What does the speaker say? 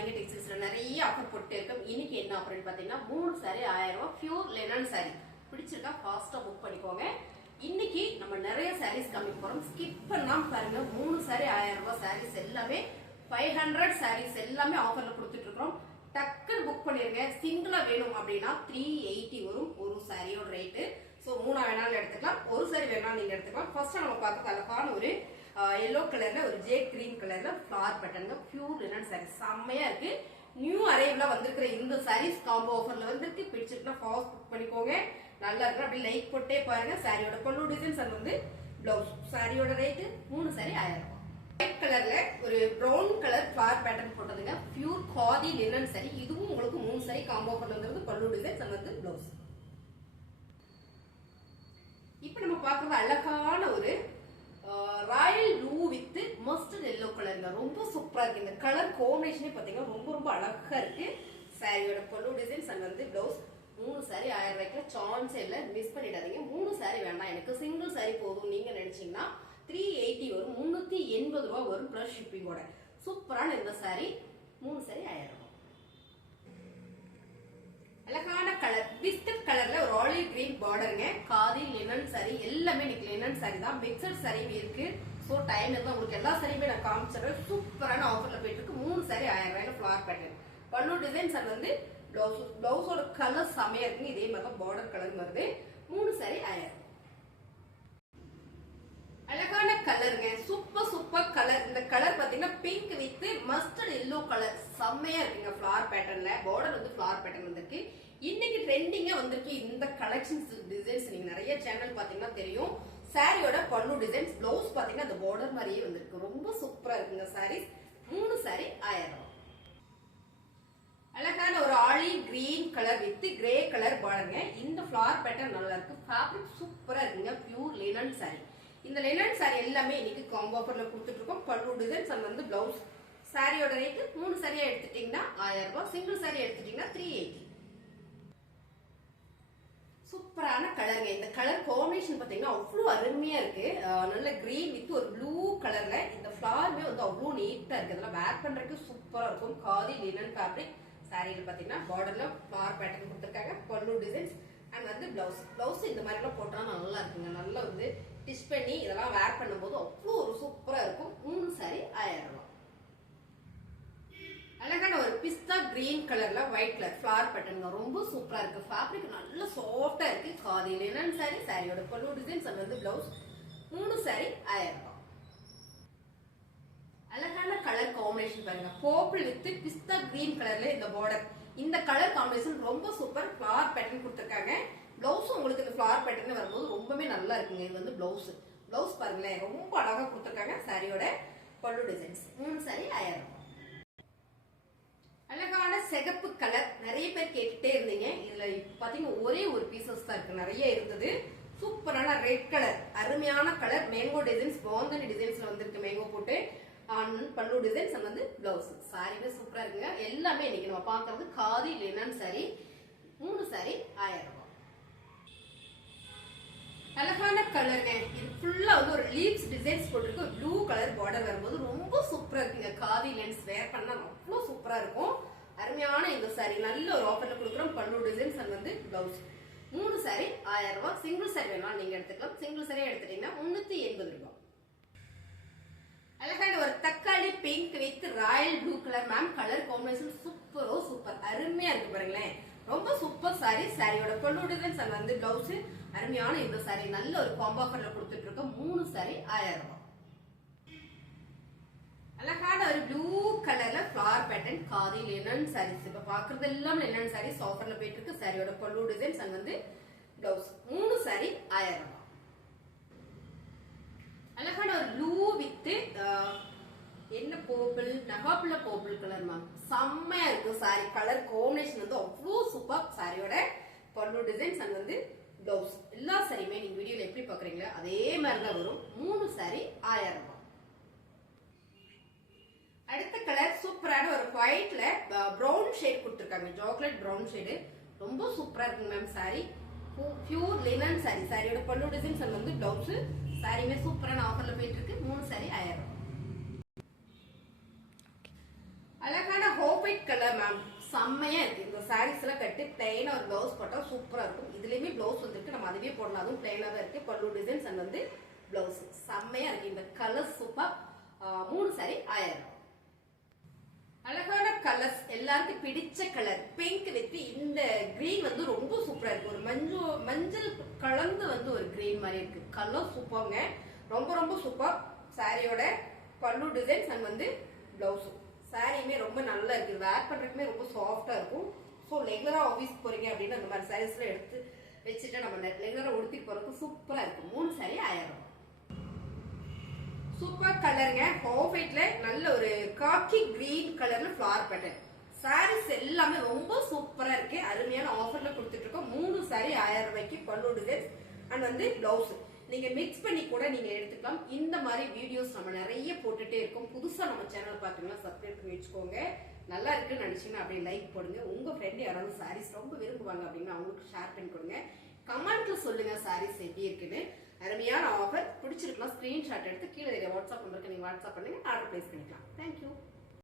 மங்கை டெக்ஸ்டைல்ஸ்ல நிறைய ஆஃபர் போட்டு இருக்கோம். இன்னைக்கு என்ன ஆஃபர்னு பாத்தீங்கன்னா 3 சாரி 1000 ரூபாய் பியூர் லினன் சாரி. பிடிச்சிருக்கா ஃபாஸ்டா புக் பண்ணிக்கோங்க. இன்னைக்கு நம்ம நிறைய சாரீஸ் காமிக்க போறோம். ஸ்கிப் பண்ணாம பாருங்க. 3 சாரி 1000 ரூபாய் சாரீஸ் எல்லாமே 500 சாரீஸ் எல்லாமே ஆஃபர்ல கொடுத்துட்டு இருக்கோம். டக்குன்னு புக் பண்ணிருங்க. சிங்கிளா வேணும் அப்படின்னா 380 வரும் ஒரு சாரியோட ரேட்டு. சோ 3 வேணாலும் எடுத்துக்கலாம், ஒரு சாரி வேணாலும் நீங்க எடுத்துக்கலாம். ஃபர்ஸ்ட் நம்ம பார்க்க அழகான ஒரு yellow கலர்ல ஒரு ஜே கிரீன் கலர்ல flower pattern pure linen sorry செம்மையா இருக்கு. நியூ அரைவ்ல வந்திருக்கிற இந்த சாரீஸ் காம்போ ஆஃபர்ல வந்திருக்கு. பிடிச்சிருக்குன்னா ஃபாஸ்ட் புக் பண்ணிக்கோங்க. நல்லா இருக்கு. அப்படி லைக் போட்டே பாருங்க. சாரியோட பல்லு டிசைன்ஸ் அது வந்து பிளவுஸ். சாரியோட ரேட்டு 3 சாரி 1000 ரூபாய். ஒயிட் கலர்ல ஒரு பிரவுன் கலர் ஃபிளவர் பேட்டர்ன் போட்டதுங்க பியூர் காதி லினன் சாரி. இதுவும் உங்களுக்கு 3 சாரி காம்போ ஆஃபர்ல வந்திருக்கு. பல்லு டிசைன்ஸ் அது வந்து பிளவுஸ். இப்ப நம்ம பார்க்கறது அழகான ஒரு Royal blue with mustard yellow கலர்ல ரொம்ப சூப்பரா இருக்கு. இந்த கலர் காம்பினேஷனே பாத்தீங்கன்னா ரொம்ப ரொம்ப அழகா இருக்கு. சாரியோட பல்லு டிசைன்ஸ் அண்ட் வந்து பிளவுஸ். 3 சாரி 1000 ரூபாய்க்கு சான்ஸ் இல்ல, மிஸ் பண்ணிடாதீங்க. 3 சாரி வேண்டாம், எனக்கு சிங்கிள் சாரி போதும் நீங்க நினைச்சீங்கன்னா 380 வரும், 380 ரூபாய் வரும் பிளஸ் ஷிப்பிங்கோட. சூப்பரான இந்த சாரி 3 சாரி 1000 ரூபாய். அழகான கலர் பிஸ்கட் கலர்ல ஒரு ஆலிவ் கிரீன் பார்டருங்க. காதி லினன் சாரி எல்லாமே இன்னைக்கு லினன் சாரி தான். மிக்சட் சாரி இருக்கு. சோ டைம் இருந்தா உங்களுக்கு எல்லா சாரியுமே நான் காமிச்சிடுறேன். சூப்பரான ஆஃபர்ல போயிட்டு இருக்கு. 3 சாரி 1000 ரூபாய்க்கு ஃபிளவர் பேட்டர்ன். பல்லு டிசைன்ஸ் அது வந்து பிளவுஸ். பிளவுஸோட கலர் செமையா இருக்குங்க. இதே மாதிரி தான் பார்டர் கலர் வருது. 3 சாரி 1000. அழகான கலருங்க. Super super colour. இந்த கலர் பாத்தீங்கன்னா pink with mustard yellow colour செம்மையா இருக்குங்க. ஃபிளவர் பேட்டர்ன்ல பார்டர் வந்து ஃபிளவர் பேட்டர்ன் வந்திருக்கு. இன்னைக்கு ட்ரெண்டிங்கா வந்திருக்கு இந்த கலெக்ஷன்ஸ் டிசைன்ஸ். நீங்க நிறைய சேனல் பாத்தீங்கன்னா தெரியும். சாரியோட பல்லு டிசைன்ஸ் பிளவுஸ் பாத்தீங்கன்னா அந்த பார்டர் மாதிரியே வந்திருக்கு. ரொம்ப சூப்பரா இருக்குங்க சாரீஸ். 3 சாரி 1000 ரூபாய். அழகான ஒரு olive green colour with grey colour பார்டருங்க. இந்த ஃபிளவர் பேட்டர்ன் நல்லா இருக்கு. ஃபேப்ரிக் சூப்பரா இருக்குங்க. Pure linen sari. இந்த லினன் சாரி எல்லாமே இன்னைக்கு காம்போ ஆஃபர்ல கொடுத்துட்டு இருக்கோம். பல்லு டிசைன்ஸ் அண்ட் வந்து பிளவுஸ். சாரியோட ரேட் 3 சாரியா எடுத்துட்டீங்கன்னா 1000 ரூபாய், சிங்கிள் சாரி எடுத்துட்டீங்கன்னா 380. சூப்பரான கலருங்க. இந்த கலர் காம்பினேஷன் பாத்தீங்கன்னா அவ்வளவு அருமையா இருக்கு. நல்ல கிரீன் வித் ஒரு ப்ளூ கலர்ல இந்த ஃபிளவருமே வந்து அவ்வளவு நீட்டா இருக்கு. இதெல்லாம் வேர் பண்றதுக்கு சூப்பரா இருக்கும். Khadi linen fabric. சாரியில பாத்தீங்கன்னா பார்டர்ல ஃபிளவர் பேட்டர்ன் கொடுத்துருக்காங்க. பல்லு டிசைன்ஸ் அண்ட் வந்து பிளவுஸ். பிளவுஸ் இந்த மாதிரி எல்லாம் போட்டா நல்லா இருக்குங்க. நல்லா வந்து டிஷ் பண்ணி இதெல்லாம் வேர் பண்ணும்போது அவ்வளோ ஒரு சூப்பரா இருக்கும். 3 சாரி 1000 ரூபாய். அழகான ஒரு பிஸ்தா கிரீன் கலர்ல ஒயிட் கலர் ஃபிளவர் பேட்டர்ன் ரொம்ப சூப்பரா இருக்கு. ஃபேப்ரிக் நல்ல சாஃப்டா இருக்கு. Khadi linen sorry. சாரியோட பல்லு டிசைன்ஸ் அண்ட் வந்து பிளவுஸ். 3 சாரி 1000 ரூபாய். அழகான கலர் காம்பினேஷன் பாருங்க. பர்பிள் வித் பிஸ்தா கிரீன் கலர்ல இந்த பார்டர். இந்த கலர் காம்பினேஷன் ரொம்ப சூப்பர். ஃபிளவர் பேட்டர்ன் கொடுத்திருக்காங்க. பிளவுஸ் உங்களுக்கு இந்த ஃபிளவர் பேட்டர்ன் வரும்போது ரொம்பவே நல்லா இருக்குங்க. இது வந்து பிளவுஸ். பிளவுஸ் பாருங்களேன் ரொம்ப அழகா கொடுத்திருக்காங்க. சாரியோட பல்லு டிசைன்ஸ். 3 சாரி 1000 ரூபாய். அழகான சிகப்பு கலர். நிறைய பேர் கேட்டுட்டே இருந்தீங்க. இதுல பாத்தீங்கன்னா ஒரே ஒரு பீசஸ் தான் இருக்கு. நிறைய இருந்தது. சூப்பரான ரெட் கலர் அருமையான கலர். மேங்கோ டிசைன்ஸ் பாந்தனி டிசைன்ஸ்ல வந்திருக்கு. மேங்கோ போட்டு பல்லு டிசைன்ஸ் வந்து பிளவுஸ். சாரியுமே சூப்பரா இருக்குங்க. எல்லாமே இன்னைக்கு நம்ம பாக்குறது காதி லினன் சாரி. 3 சாரி 1000 ரூபாய். அழகான கலருங்க. இது ஃபுல்லா வந்து ஒரு லீவ்ஸ் டிசைன்ஸ் போட்டிருக்கு. ப்ளூ கலர் பார்டர் வரும்போது ரொம்ப சூப்பரா இருக்குங்க. காதி லென்ஸ் வேர் பண்ணா அவ்வளவு சூப்பரா இருக்கும். அருமையான இந்த சாரி நல்ல ஒரு ஆஃபர்ல கொடுக்குறோம். பல்லு டிசைன்ஸ் அண்ட் வந்து பிளவுஸ். 3 சாரி 1000 ரூபாய். சிங்கிள் சாரி வேணாலும் நீங்க எடுத்துக்கலாம். சிங்கிள் சாரியா எடுத்துட்டீங்கன்னா 380 ரூபாய். அழகான ஒரு தக்காளி pink with royal blue colour. Ma'am colour combination சூப்பரோ சூப்பர். அருமையா இருக்கு பாருங்களேன். ரொம்ப சூப்பர் சாரி. சாரியோட பல்லு டிசைன்ஸ் அண்ட் வந்து பிளவுஸ். அருமையான இந்த சாரி நல்ல ஒரு காம்போ ஆஃபர்ல கொடுத்துட்டு இருக்கோம். 3 சாரி 1000 ரூபாய். அழகான ஒரு ப்ளூ கலர்ல flower pattern khadi linen saris. இப்ப பாக்குறது எல்லாம் லினன் சாரீஸ் ஆஃபர்ல போயிட்டு இருக்கு. சாரியோட பல்லு டிசைன்ஸ் அண்ட் வந்து பிளவுஸ். 3 சாரி 1000 ரூபாய். அழகான ஒரு ப்ளூ வித் என்ன பர்பிள் நகாப்புல பர்பிள் கலர். மேம் செம்மையா இருக்கு சாரி. கலர் காம்பினேஷன் வந்து அவ்வளோ சூப்பர். சாரியோட பல்லு டிசைன்ஸ் அண்ட் வந்து பிளவுஸ். எல்லா சாரியுமே நீங்க வீடியோல எப்படி பாக்குறீங்களோ அதே மாதிரிதான் வரும். 3 சாரி 1000 ரூபாய். அடுத்த கலர் சூப்பரான ஒரு ஒயிட்ல பிரவுன் ஷேட் கொடுத்திருக்காங்க. சாக்லேட் பிரவுன் ஷேடு ரொம்ப சூப்பரா இருக்கு ma'am. Sorry pure linen sorry. சாரியோட பல்லு டிசைன்ஸ் அண்ட் வந்து பிளவுஸ். சாரியுமே சூப்பரான ஆஃபர்ல போயிட்டு இருக்கு. 3 சாரி 1000 ரூபாய். அழகான ஹோப் ஒயிட் கலர் மேம், செம்மையா இருக்கு. இந்த சாரீஸ் எல்லாம் கட்டி பிளைனா ஒரு பிளவுஸ் போட்டா சூப்பரா இருக்கும். இதுலயுமே பிளவுஸ் வந்துருக்கு, நம்ம அதுவே போடலாம். அதுவும் பிளைனா தான் இருக்கு. பல்லு டிசைன்ஸ் அண்ட் வந்து பிளவுஸ் செம்மையா இருக்கு. இந்த கலர் சூப்பர். 3 சாரி 1000. அழகான கலர்ஸ், எல்லாருக்கும் பிடிச்ச கலர் பிங்க் வித் இந்த கிரீன் வந்து ரொம்ப சூப்பரா இருக்கு. ஒரு மஞ்சள் கலந்து வந்து ஒரு கிரீன் மாதிரி இருக்கு. கலர் சூப்பர்ங்க, ரொம்ப ரொம்ப சூப்பர். சாரியோட பல்லு டிசைன்ஸ் அண்ட் வந்து பிளவுஸ் சாரியுமே ரொம்ப நல்லா இருக்கு. வேர் பண்றதுக்குமே ரொம்ப சாஃப்டா இருக்கும். ஸோ ரெகுலரா ஆஃபீஸ் போறீங்க அப்படின்னு அந்த மாதிரி சாரீஸ்ல எடுத்து வச்சுட்டு நம்ம ரெகுலரா உடுத்திட்டு போறதுக்கு சூப்பரா இருக்கும். 3 சாரி 1000. சூப்பர் கலருங்க, ஆஃப் ஒயிட்ல நல்ல ஒரு காக்கி கிரீன் கலர்ல ஃபிளவர் பேட்டர்ன். சாரீஸ் எல்லாமே ரொம்ப சூப்பரா இருக்கு. அருமையான ஆஃபர்ல கொடுத்துட்டு இருக்கோம். 3 சாரி 1000 ரூபாய்க்கு பல்லு டிசைன்ஸ் அண்ட் வந்து பிளவுஸ். நீங்க மிக்ஸ் பண்ணி கூட நீங்க எடுத்துக்கலாம். இந்த மாதிரி வீடியோஸ் நம்ம நிறைய போட்டுட்டே இருக்கோம். புதுசா நம்ம சேனல் பாத்தீங்கன்னா சப்ஸ்கிரைப் பண்ணி வச்சுக்கோங்க. நல்லா இருக்குன்னு நினைச்சீங்கன்னா அப்படியே லைக் போடுங்க. உங்க ஃப்ரெண்ட் யாராவது சாரீஸ் ரொம்ப விரும்புவாங்க அப்படின்னா அவங்களுக்கு ஷேர் பண்ணி கொடுங்க. கமெண்ட்ல சொல்லுங்க சாரீஸ் எப்படி இருக்குன்னு. அருமையான ஆஃபர் பிடிச்சிருக்கலாம். ஸ்கிரீன்ஷாட் எடுத்து கீழே வாட்ஸ்அப் நம்பருக்கு நீங்க வாட்ஸ்அப் பண்ணுங்க, ஆர்டர் பிளேஸ் பண்ணிக்கலாம். தேங்க்யூ.